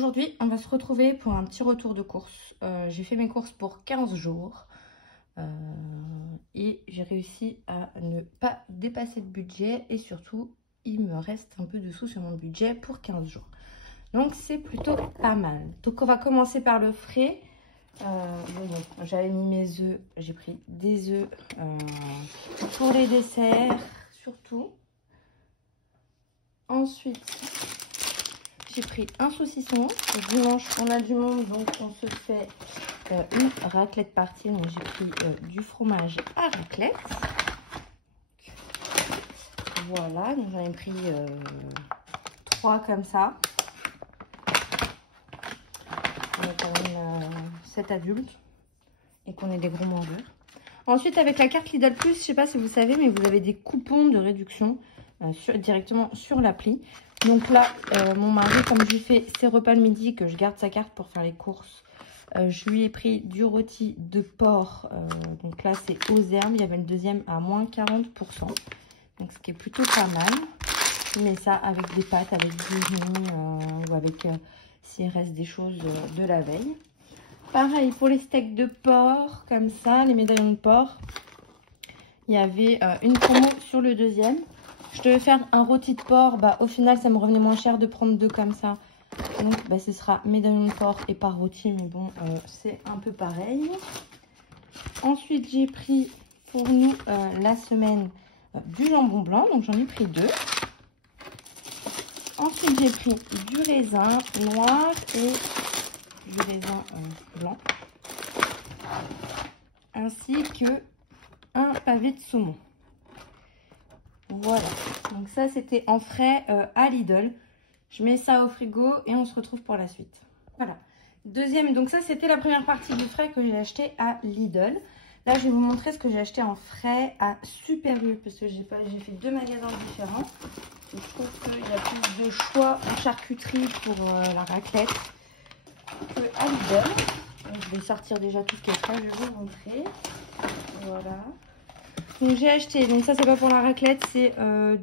aujourd'hui, on va se retrouver pour un petit retour de course. J'ai fait mes courses pour 15 jours et j'ai réussi à ne pas dépasser le budget et surtout, il me reste un peu de sous sur mon budget pour 15 jours. Donc, c'est plutôt pas mal. Donc, on va commencer par le frais. J'avais mis mes œufs, j'ai pris des œufs pour les desserts surtout. Ensuite, j'ai pris un saucisson. Dimanche, on a du monde, donc on se fait une raclette partie. Donc j'ai pris du fromage à raclette. Voilà, donc j'en ai pris 3 comme ça. On est quand même 7 adultes et qu'on est des gros mangeurs. Ensuite, avec la carte Lidl Plus, je ne sais pas si vous savez, mais vous avez des coupons de réduction directement sur l'appli. Donc là, mon mari, comme je lui fais ses repas le midi, que je garde sa carte pour faire les courses, je lui ai pris du rôti de porc. Donc là, c'est aux herbes. Il y avait le deuxième à moins 40%. Donc ce qui est plutôt pas mal. Je mets ça avec des pâtes, avec du riz ou avec s'il reste des choses de la veille. Pareil pour les steaks de porc, comme ça, les médaillons de porc. Il y avait une promo sur le deuxième. Je devais faire un rôti de porc. Bah, au final, ça me revenait moins cher de prendre 2 comme ça. Donc, bah, ce sera médaillon de porc et pas rôti. Mais bon, c'est un peu pareil. Ensuite, j'ai pris pour nous la semaine du jambon blanc. Donc, j'en ai pris 2. Ensuite, j'ai pris du raisin noir et du raisin blanc. Ainsi que un pavé de saumon. Voilà, donc ça c'était en frais à Lidl. Je mets ça au frigo et on se retrouve pour la suite. Voilà, deuxième, donc ça c'était la première partie du frais que j'ai acheté à Lidl. Là je vais vous montrer ce que j'ai acheté en frais à Super U parce que j'ai fait 2 magasins différents. Donc, je trouve qu'il y a plus de choix en charcuterie pour la raclette que à Lidl. Donc, je vais sortir déjà tout ce qui est frais, je vais vous montrer. Voilà. Donc j'ai acheté, donc ça c'est pas pour la raclette, c'est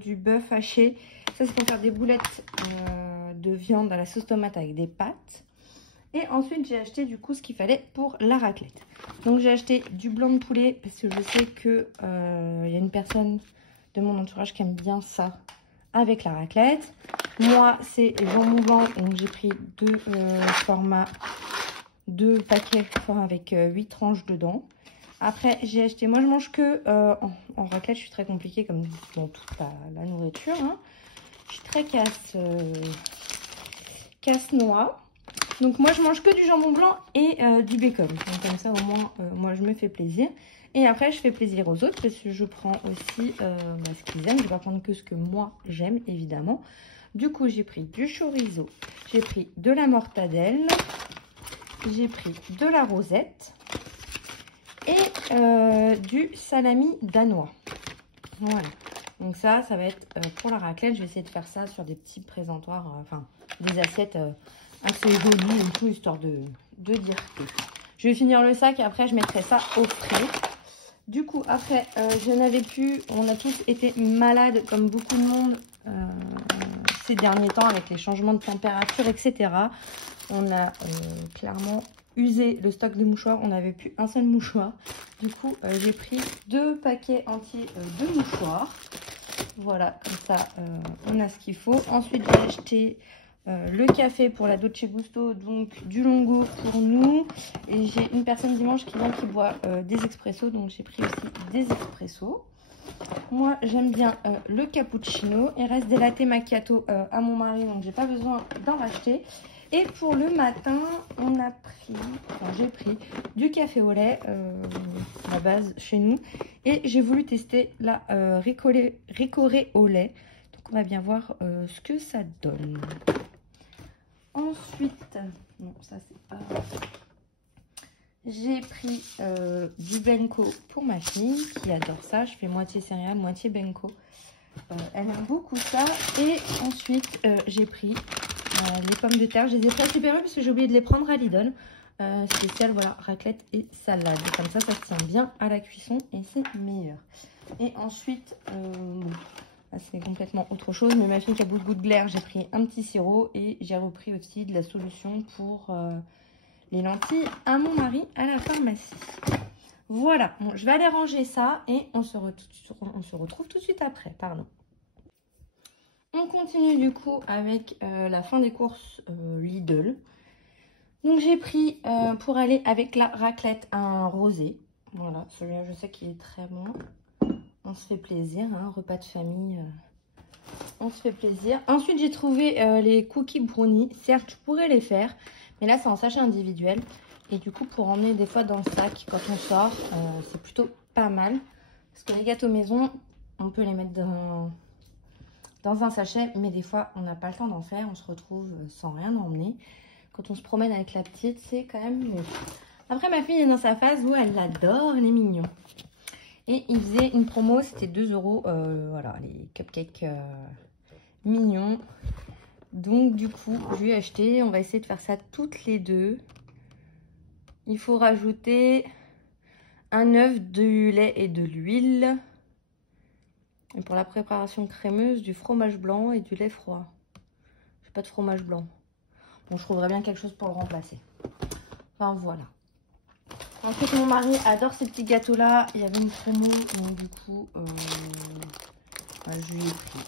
du bœuf haché. Ça c'est pour faire des boulettes de viande à la sauce tomate avec des pâtes. Et ensuite j'ai acheté du coup ce qu'il fallait pour la raclette. Donc j'ai acheté du blanc de poulet parce que je sais que y a une personne de mon entourage qui aime bien ça avec la raclette. Moi c'est jambon blanc, donc j'ai pris 2 paquets avec 8 tranches dedans. Après, j'ai acheté, moi je mange que en raclette, je suis très compliquée comme dans toute la nourriture. Hein. Je suis très casse-noix. Donc moi je mange que du jambon blanc et du bacon. Donc comme ça au moins, moi je me fais plaisir. Et après je fais plaisir aux autres parce que je prends aussi ce qu'ils aiment. Je vais pas prendre que ce que moi j'aime évidemment. Du coup j'ai pris du chorizo, j'ai pris de la mortadelle, j'ai pris de la rosette. Et du salami danois. Voilà. Donc ça va être pour la raclette. Je vais essayer de faire ça sur des petits présentoirs, enfin des assiettes assez jolies et tout, histoire de dire que. Je vais finir le sac et après je mettrai ça au frais. Du coup, après, je n'avais plus, on a tous été malades comme beaucoup de monde ces derniers temps avec les changements de température, etc. On a clairement usé le stock de mouchoirs, on n'avait plus un seul mouchoir. Du coup, j'ai pris 2 paquets entiers de mouchoirs. Voilà, comme ça, on a ce qu'il faut. Ensuite, j'ai acheté le café pour la Dolce Gusto, donc du Longo pour nous. Et j'ai une personne dimanche qui vient qui boit des expressos, donc j'ai pris aussi des expressos. Moi, j'aime bien le cappuccino. Il reste des latte macchiato à mon mari, donc j'ai pas besoin d'en racheter. Et pour le matin, j'ai pris du café au lait, la base chez nous. Et j'ai voulu tester la Ricoré au lait. Donc on va bien voir ce que ça donne. Ensuite, non, ça c'est pas... J'ai pris du benko pour ma fille qui adore ça. Je fais moitié céréales, moitié benko. Elle aime beaucoup ça. Et ensuite, j'ai pris les pommes de terre. Je les ai pris à Super U parce que j'ai oublié de les prendre à Lidl. Spécial, voilà, raclette et salade. Comme ça se tient bien à la cuisson et c'est meilleur. Et ensuite, Là, c'est complètement autre chose. Mais ma fille qui a beaucoup de glaire, j'ai pris un petit sirop. Et j'ai repris aussi de la solution pour les lentilles à mon mari à la pharmacie. Voilà, bon, je vais aller ranger ça et on se retrouve tout de suite après, pardon. On continue du coup avec la fin des courses Lidl. Donc j'ai pris pour aller avec la raclette un rosé. Voilà, celui-là je sais qu'il est très bon. On se fait plaisir, hein, repas de famille, on se fait plaisir. Ensuite j'ai trouvé les cookies brownies. Certes, je pourrais les faire, mais là c'est en sachet individuel. Et du coup, pour emmener des fois dans le sac quand on sort, c'est plutôt pas mal. Parce que les gâteaux maison, on peut les mettre dans un sachet. Mais des fois, on n'a pas le temps d'en faire. On se retrouve sans rien emmener. Quand on se promène avec la petite, c'est quand même mieux. Après, ma fille est dans sa phase où elle adore les mignons. Et il faisait une promo, c'était 2 €. Voilà, les cupcakes mignons. Donc, du coup, je lui ai acheté. On va essayer de faire ça toutes les deux. Il faut rajouter un œuf, du lait et de l'huile. Et pour la préparation crémeuse, du fromage blanc et du lait froid. J'ai pas de fromage blanc. Bon, je trouverais bien quelque chose pour le remplacer. Enfin, voilà. Ensuite, mon mari adore ces petits gâteaux-là. Il y avait une promo, donc du coup, je lui ai pris.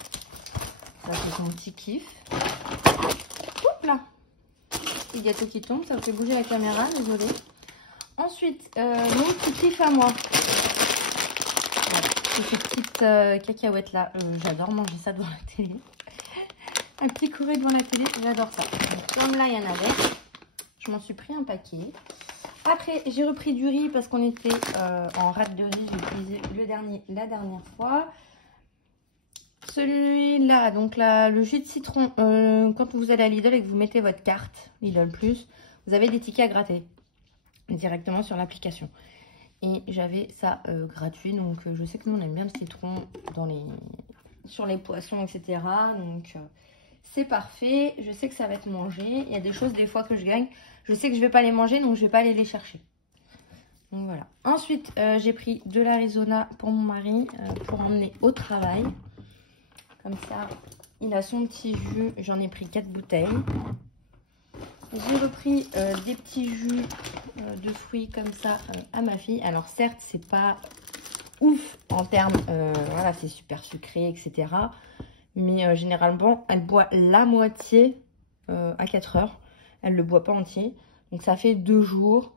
Ça, c'est son petit kiff. Oups là! Petit gâteau qui tombe, ça vous fait bouger la caméra, désolé. Ensuite, mon petit kiff à moi. Voilà, ces petites cacahuètes là. J'adore manger ça devant la télé. Un petit curé devant la télé, j'adore ça. Donc, comme là, il y en avait, je m'en suis pris un paquet. Après, j'ai repris du riz parce qu'on était en rate de riz. J'ai utilisé la dernière fois. Celui-là, donc là, le jus de citron. Quand vous allez à Lidl et que vous mettez votre carte Lidl Plus, vous avez des tickets à gratter directement sur l'application. Et j'avais ça gratuit. Donc, je sais que nous, on aime bien le citron sur les poissons, etc. Donc, c'est parfait. Je sais que ça va être mangé. Il y a des choses, des fois, que je gagne. Je sais que je ne vais pas les manger, donc je ne vais pas aller les chercher. Donc, voilà. Ensuite, j'ai pris de l'Arizona pour mon mari pour emmener au travail. Comme ça, il a son petit jus. J'en ai pris 4 bouteilles. J'ai repris des petits jus de fruits comme ça à ma fille. Alors certes, c'est pas ouf en termes, voilà, c'est super sucré, etc. Mais généralement, elle boit la moitié à 4 heures. Elle le boit pas entier. Donc ça fait 2 jours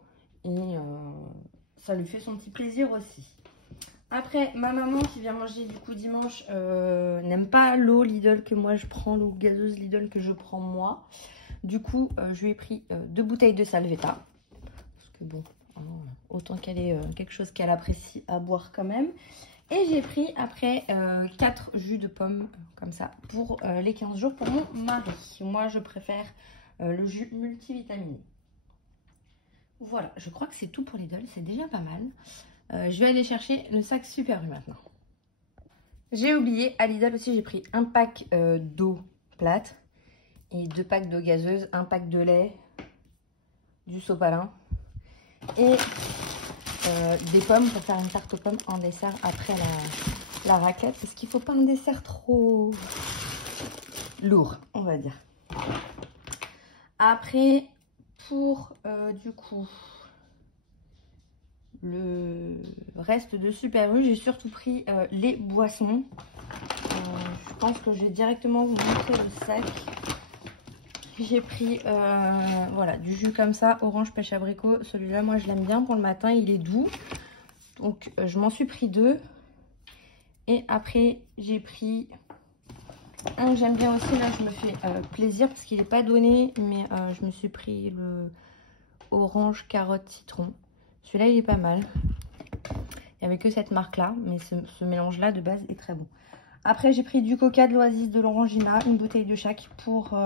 et ça lui fait son petit plaisir aussi. Après, ma maman qui vient manger du coup dimanche n'aime pas l'eau Lidl que moi je prends, l'eau gazeuse Lidl que je prends moi. Du coup, je lui ai pris 2 bouteilles de Salvetta. Parce que bon, autant qu'elle ait quelque chose qu'elle apprécie à boire quand même. Et j'ai pris après 4 jus de pommes comme ça pour les 15 jours pour mon mari. Moi, je préfère le jus multivitaminé. Voilà, je crois que c'est tout pour Lidl. C'est déjà pas mal. Je vais aller chercher le sac Super U maintenant. J'ai oublié, à Lidl aussi, j'ai pris un pack d'eau plate. Et 2 packs d'eau gazeuse, un pack de lait, du sopalin et des pommes pour faire une tarte aux pommes en dessert après la raclette. Parce qu'il ne faut pas un dessert trop lourd, on va dire. Après, pour du coup le reste de Super U, j'ai surtout pris les boissons. Je pense que je vais directement vous montrer le sac. J'ai pris voilà, du jus comme ça, orange, pêche abricot. Celui-là, moi, je l'aime bien pour le matin. Il est doux. Donc, je m'en suis pris 2. Et après, j'ai pris un que j'aime bien aussi. Là, je me fais plaisir parce qu'il n'est pas donné. Mais je me suis pris le orange, carotte, citron. Celui-là, il est pas mal. Il n'y avait que cette marque-là. Mais ce mélange-là, de base, est très bon. Après, j'ai pris du coca, de l'oasis, de l'orangina. Une bouteille de chaque pour...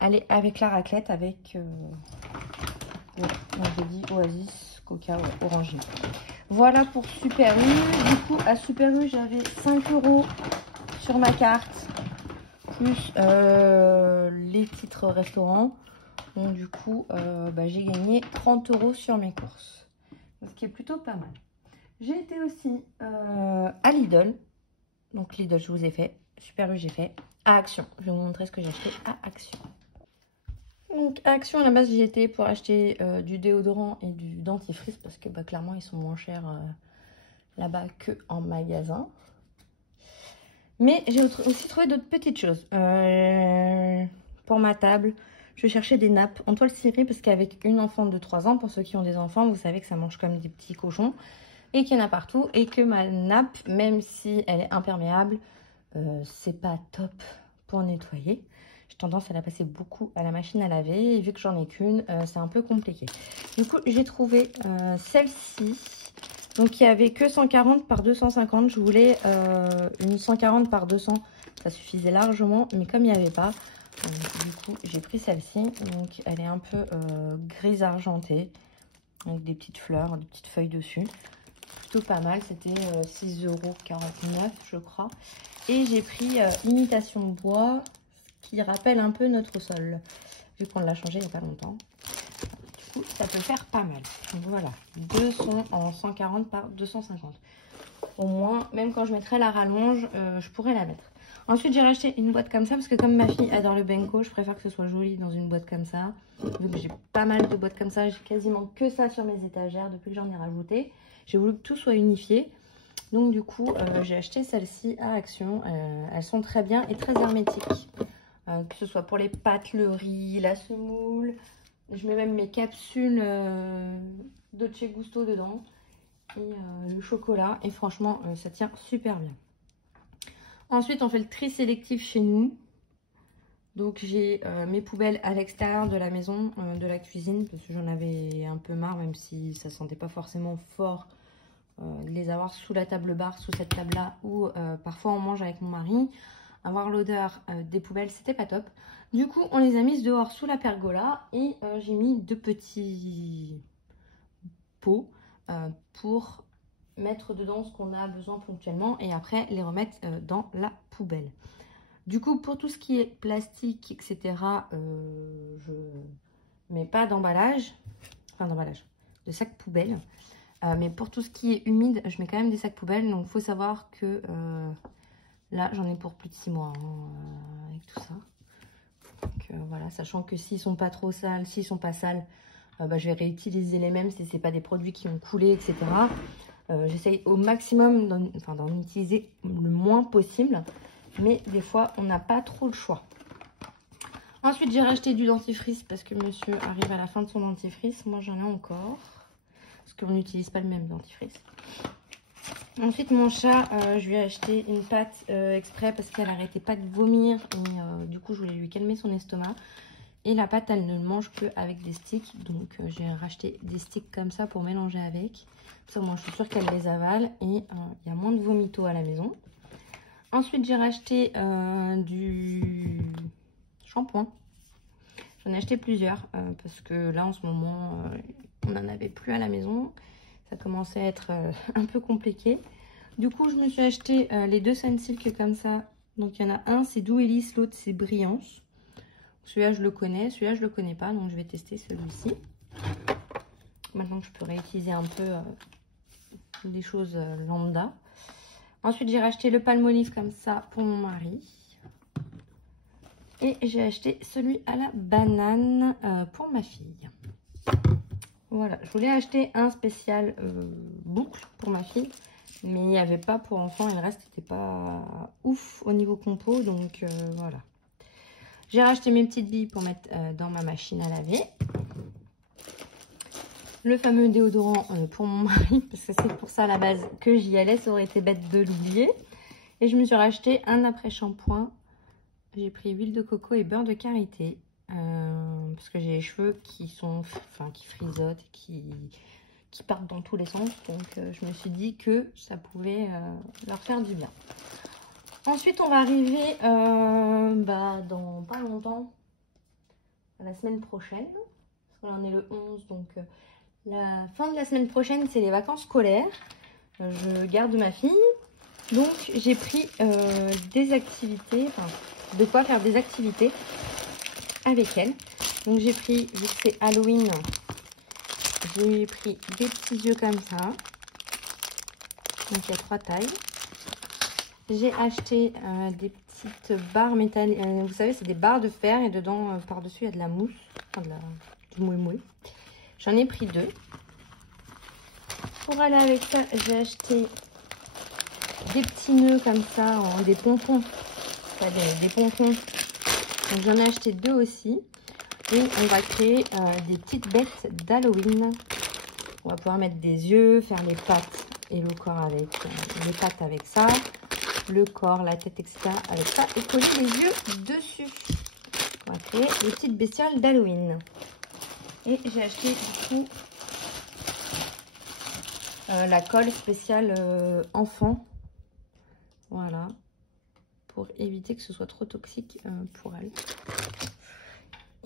aller avec la raclette, avec j'ai dit Oasis, Coca, ouais, Orangina. Voilà pour Super U. Du coup, à Super U, j'avais 5 € sur ma carte, plus les titres restaurants. Donc, du coup, j'ai gagné 30 € sur mes courses, ce qui est plutôt pas mal. J'ai été aussi à Lidl. Donc Lidl, je vous ai fait. Super U, j'ai fait. À Action. Je vais vous montrer ce que j'ai acheté à Action. Donc à Action, à la base, j'y étais pour acheter du déodorant et du dentifrice. Parce que bah, clairement, ils sont moins chers là-bas qu'en magasin. Mais j'ai aussi trouvé d'autres petites choses. Pour ma table, je cherchais des nappes en toile cirée parce qu'avec une enfant de 3 ans, pour ceux qui ont des enfants, vous savez que ça mange comme des petits cochons et qu'il y en a partout. Et que ma nappe, même si elle est imperméable, c'est pas top pour nettoyer. J'ai tendance à la passer beaucoup à la machine à laver et vu que j'en ai qu'une, c'est un peu compliqué. Du coup, j'ai trouvé celle-ci. Donc, il n'y avait que 140 par 250. Je voulais une 140 par 200. Ça suffisait largement. Mais comme il n'y avait pas, du coup, j'ai pris celle-ci. Donc, elle est un peu grise argentée. Avec des petites fleurs, des petites feuilles dessus. Plutôt pas mal. C'était 6,49 € je crois. Et j'ai pris imitation bois. Qui rappelle un peu notre sol. Vu qu'on l'a changé il n'y a pas longtemps. Ça peut faire pas mal. Donc voilà, deux sont en 140 par 250. Au moins, même quand je mettrai la rallonge, je pourrais la mettre. Ensuite, j'ai racheté une boîte comme ça parce que comme ma fille adore le Benko, je préfère que ce soit joli dans une boîte comme ça. Vu que j'ai pas mal de boîtes comme ça, j'ai quasiment que ça sur mes étagères depuis que j'en ai rajouté. J'ai voulu que tout soit unifié. Donc du coup, j'ai acheté celle-ci à Action. Elles sont très bien et très hermétiques. Que ce soit pour les pâtes, le riz, la semoule. Je mets même mes capsules Dolce Gusto dedans et le chocolat. Et franchement, ça tient super bien. Ensuite, on fait le tri sélectif chez nous. Donc, j'ai mes poubelles à l'extérieur de la maison, de la cuisine, parce que j'en avais un peu marre, même si ça sentait pas forcément fort de les avoir sous la table bar, sous cette table-là, ou parfois on mange avec mon mari. Avoir l'odeur des poubelles, c'était pas top. Du coup, on les a mises dehors sous la pergola et j'ai mis 2 petits pots pour mettre dedans ce qu'on a besoin ponctuellement et après les remettre dans la poubelle. Du coup, pour tout ce qui est plastique, etc., je mets pas d'emballage, enfin d'emballage, de sac poubelle. Mais pour tout ce qui est humide, je mets quand même des sacs poubelles. Donc, il faut savoir que là, j'en ai pour plus de 6 mois avec tout ça. Donc voilà, sachant que s'ils sont pas trop sales, s'ils sont pas sales, bah, je vais réutiliser les mêmes si c'est pas des produits qui ont coulé, etc. J'essaye au maximum d'en utiliser le moins possible. Mais des fois, on n'a pas trop le choix. Ensuite, j'ai racheté du dentifrice parce que monsieur arrive à la fin de son dentifrice. Moi, j'en ai encore. Parce qu'on n'utilise pas le même dentifrice. Ensuite, mon chat, je lui ai acheté une pâte exprès parce qu'elle n'arrêtait pas de vomir. Et du coup, je voulais lui calmer son estomac. Et la pâte, elle ne mange qu'avec des sticks. Donc, j'ai racheté des sticks comme ça pour mélanger avec. Ça, moi, je suis sûre qu'elle les avale. Et il y a moins de vomito à la maison. Ensuite, j'ai racheté du shampoing. J'en ai acheté plusieurs parce que là, en ce moment, on n'en avait plus à la maison. Ça commençait à être un peu compliqué. Du coup, je me suis acheté les 2 Sunsilk comme ça. Donc, il y en a un, c'est Doux et Lisse, l'autre, c'est Brillance. Celui-là, je le connais. Celui-là, je le connais pas. Donc, je vais tester celui-ci. Maintenant que je peux réutiliser un peu des choses lambda. Ensuite, j'ai racheté le Palmolive comme ça pour mon mari. Et j'ai acheté celui à la banane pour ma fille. Voilà, je voulais acheter un spécial boucle pour ma fille. Mais il n'y avait pas pour enfants et le reste n'était pas ouf au niveau compo. Donc voilà. J'ai racheté mes petites billes pour mettre dans ma machine à laver. Le fameux déodorant pour mon mari. Parce que c'est pour ça à la base que j'y allais. Ça aurait été bête de l'oublier. Et je me suis racheté un après-shampoing. J'ai pris huile de coco et beurre de karité. Parce que j'ai les cheveux qui frisotent et qui partent dans tous les sens. Donc je me suis dit que ça pouvait leur faire du bien. Ensuite, on va arriver dans pas longtemps, la semaine prochaine. Parce qu'on est le 11, donc la fin de la semaine prochaine, c'est les vacances scolaires. Je garde ma fille. Donc j'ai pris des activités, de quoi faire des activités avec elle. Donc j'ai pris, vu que c'est Halloween, j'ai pris des petits yeux comme ça. Donc il y a 3 tailles. J'ai acheté des petites barres métalliques. Vous savez, c'est des barres de fer et dedans, par-dessus, il y a de la mousse, enfin du moué-moué. J'en ai pris 2. Pour aller avec ça, j'ai acheté des petits nœuds comme ça, des pompons. Pas des pompons. Donc j'en ai acheté 2 aussi. Et on va créer des petites bêtes d'Halloween. On va pouvoir mettre des yeux, faire les pattes et le corps avec les pattes avec ça. Le corps, la tête, etc. avec ça. Et coller les yeux dessus. On va créer des petites bestioles d'Halloween. Et j'ai acheté du coup la colle spéciale enfant. Voilà. Pour éviter que ce soit trop toxique pour elle.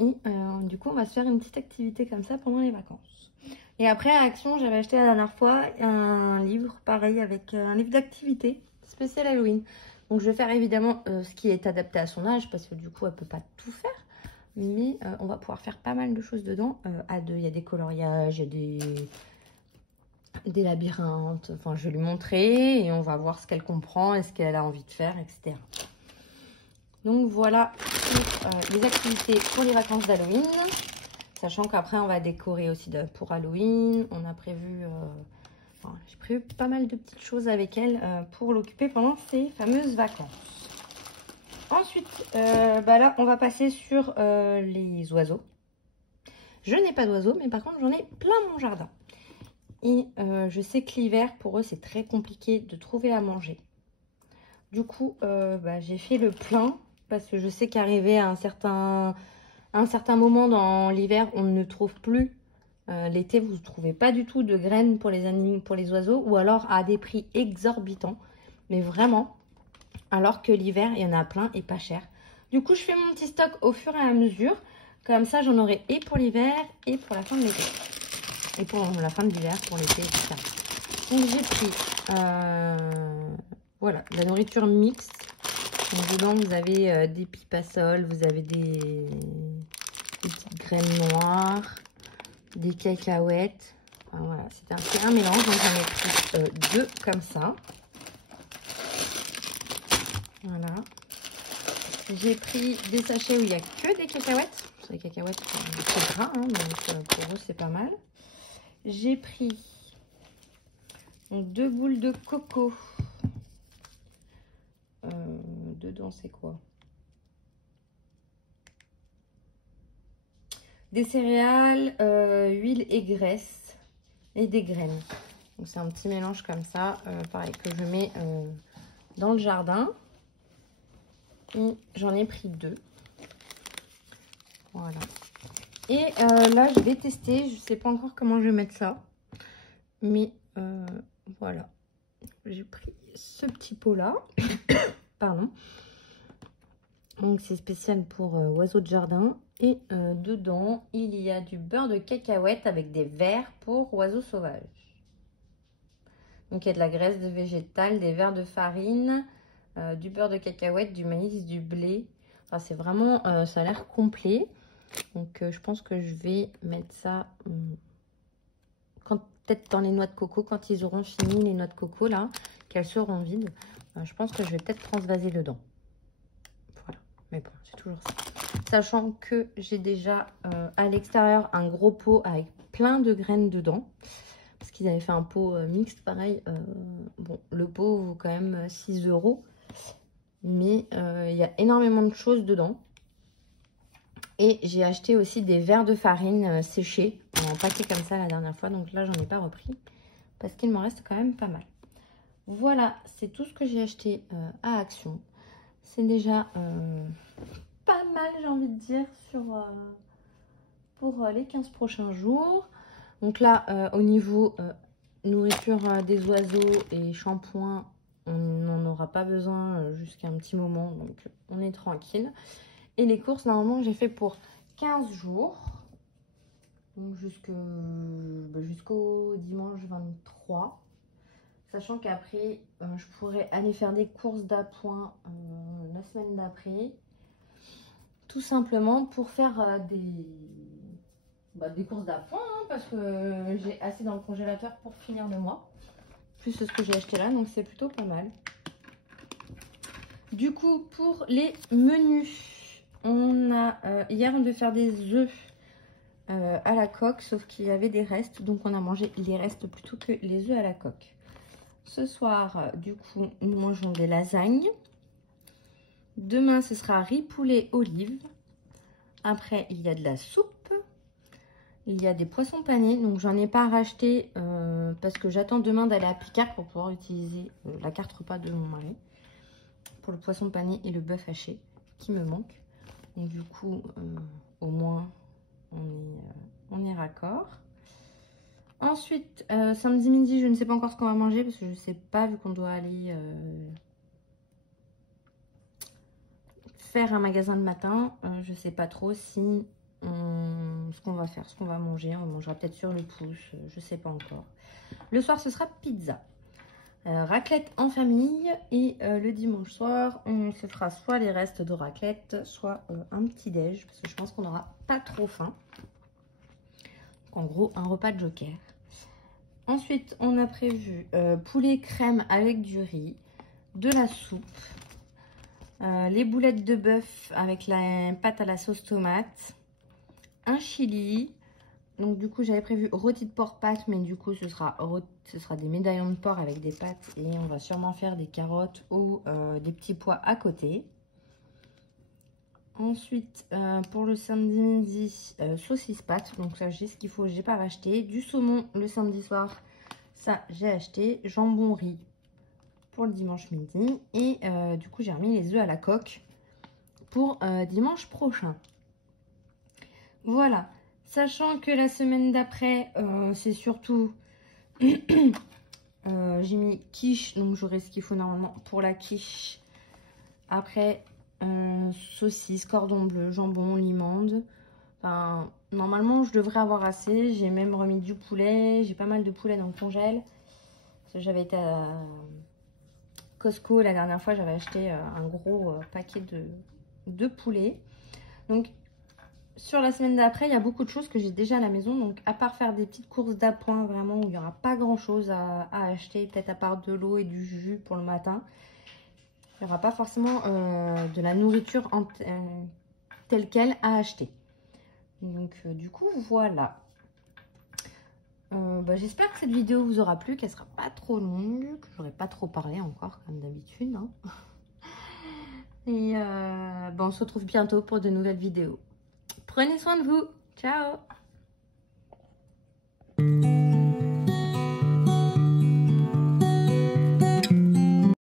Et du coup, on va se faire une petite activité comme ça pendant les vacances. Et après, à Action, j'avais acheté la dernière fois un livre, pareil, avec un livre d'activité spécial Halloween. Donc, je vais faire évidemment ce qui est adapté à son âge, parce que du coup, elle ne peut pas tout faire. Mais on va pouvoir faire pas mal de choses dedans. À 2, il y a des coloriages, il y a des labyrinthes. Enfin, je vais lui montrer et on va voir ce qu'elle comprend et ce qu'elle a envie de faire, etc. Donc voilà pour les activités pour les vacances d'Halloween. Sachant qu'après on va décorer aussi pour Halloween. On a prévu, j'ai prévu pas mal de petites choses avec elle pour l'occuper pendant ces fameuses vacances. Ensuite, là on va passer sur les oiseaux. Je n'ai pas d'oiseaux, mais par contre j'en ai plein mon jardin. Et je sais que l'hiver pour eux c'est très compliqué de trouver à manger. Du coup, j'ai fait le plein. Parce que je sais qu'arrivé à un certain moment dans l'hiver, on ne trouve plus. L'été, vous ne trouvez pas du tout de graines pour les animaux, pour les oiseaux. Ou alors à des prix exorbitants. Mais vraiment. Alors que l'hiver, il y en a plein et pas cher. Du coup, je fais mon petit stock au fur et à mesure. Comme ça, j'en aurai et pour l'hiver et pour la fin de l'été. Et pour la fin de l'hiver, pour l'été, etc. Donc j'ai pris voilà, de la nourriture mixte. Donc dedans, vous avez des pipassoles, vous avez des petites graines noires, des cacahuètes. Enfin, voilà, c'est un mélange. Donc j'en ai pris 2 comme ça. Voilà. J'ai pris des sachets où il n'y a que des cacahuètes. Les cacahuètes, c'est gras, hein, donc pour eux, c'est pas mal. J'ai pris 2 boules de coco. Dedans, c'est quoi? Des céréales, huile et graisse et des graines. Donc c'est un petit mélange comme ça, pareil, que je mets dans le jardin. Et j'en ai pris 2. Voilà. Et là, je vais tester. Je ne sais pas encore comment je vais mettre ça. Mais voilà. J'ai pris ce petit pot-là. Pardon. Donc, c'est spécial pour oiseaux de jardin. Et dedans, il y a du beurre de cacahuète avec des vers pour oiseaux sauvages. Donc, il y a de la graisse de végétale, des vers de farine, du beurre de cacahuète, du maïs, du blé. Enfin, c'est vraiment, ça a l'air complet. Donc, je pense que je vais mettre ça peut-être dans les noix de coco, quand ils auront fini les noix de coco, là, qu'elles seront vides. Je pense que je vais peut-être transvaser dedans. Voilà, mais bon, c'est toujours ça. Sachant que j'ai déjà à l'extérieur un gros pot avec plein de graines dedans. Parce qu'ils avaient fait un pot mixte, pareil. Bon, le pot vaut quand même 6 €. Mais il y a énormément de choses dedans. Et j'ai acheté aussi des verres de farine séchés en paquet comme ça la dernière fois. Donc là, j'en ai pas repris parce qu'il m'en reste quand même pas mal. Voilà, c'est tout ce que j'ai acheté à Action. C'est déjà pas mal, j'ai envie de dire, pour les 15 prochains jours. Donc là, au niveau nourriture des oiseaux et shampoing, on n'en aura pas besoin jusqu'à un petit moment. Donc on est tranquille. Et les courses, normalement, j'ai fait pour 15 jours. Donc jusqu'au dimanche 23. Sachant qu'après, je pourrais aller faire des courses d'appoint la semaine d'après. Tout simplement pour faire des courses d'appoint. Hein, parce que j'ai assez dans le congélateur pour finir le mois. Plus ce que j'ai acheté là. Donc c'est plutôt pas mal. Du coup, pour les menus, on a hier on devait faire des œufs à la coque, sauf qu'il y avait des restes, donc on a mangé les restes plutôt que les œufs à la coque. Ce soir, du coup, nous mangeons des lasagnes. Demain, ce sera riz poulet olive. Après, il y a de la soupe. Il y a des poissons panés, donc j'en ai pas racheté parce que j'attends demain d'aller à Picard pour pouvoir utiliser la carte repas de mon mari pour le poisson pané et le bœuf haché qui me manque. Donc du coup, au moins, on est raccord. Ensuite, samedi midi, je ne sais pas encore ce qu'on va manger parce que je ne sais pas, vu qu'on doit aller faire un magasin le matin. Je ne sais pas trop si ce qu'on va faire, ce qu'on va manger. On mangera peut-être sur le pouce, je ne sais pas encore. Le soir, ce sera pizza. Raclette en famille. Et le dimanche soir, on se fera soit les restes de raclette, soit un petit déj. Parce que je pense qu'on n'aura pas trop faim. Donc, en gros, un repas de joker. Ensuite, on a prévu poulet crème avec du riz, de la soupe, les boulettes de bœuf avec la pâte à la sauce tomate, un chili. Donc du coup, j'avais prévu rôti de porc pâte, mais du coup, ce sera des médaillons de porc avec des pâtes et on va sûrement faire des carottes ou des petits pois à côté. Ensuite, pour le samedi midi, saucisse pâte. Donc ça, j'ai ce qu'il faut, j'ai pas racheté. Du saumon le samedi soir, ça j'ai acheté. Jambon riz pour le dimanche midi. Et du coup, j'ai remis les œufs à la coque pour dimanche prochain. Voilà. Sachant que la semaine d'après, c'est surtout... j'ai mis quiche, donc j'aurai ce qu'il faut normalement pour la quiche. Après, saucisse, cordon bleu, jambon, limande. Enfin, normalement, je devrais avoir assez. J'ai même remis du poulet. J'ai pas mal de poulet dans le congèle. J'avais été à Costco la dernière fois. J'avais acheté un gros paquet de poulet. Donc, sur la semaine d'après, il y a beaucoup de choses que j'ai déjà à la maison. Donc, à part faire des petites courses d'appoint, vraiment, où il n'y aura pas grand-chose à acheter. Peut-être à part de l'eau et du jus pour le matin. Il n'y aura pas forcément de la nourriture telle quelle à acheter. Donc du coup voilà. J'espère que cette vidéo vous aura plu, qu'elle sera pas trop longue, que j'aurai pas trop parlé encore comme d'habitude. Hein. Et on se retrouve bientôt pour de nouvelles vidéos. Prenez soin de vous. Ciao.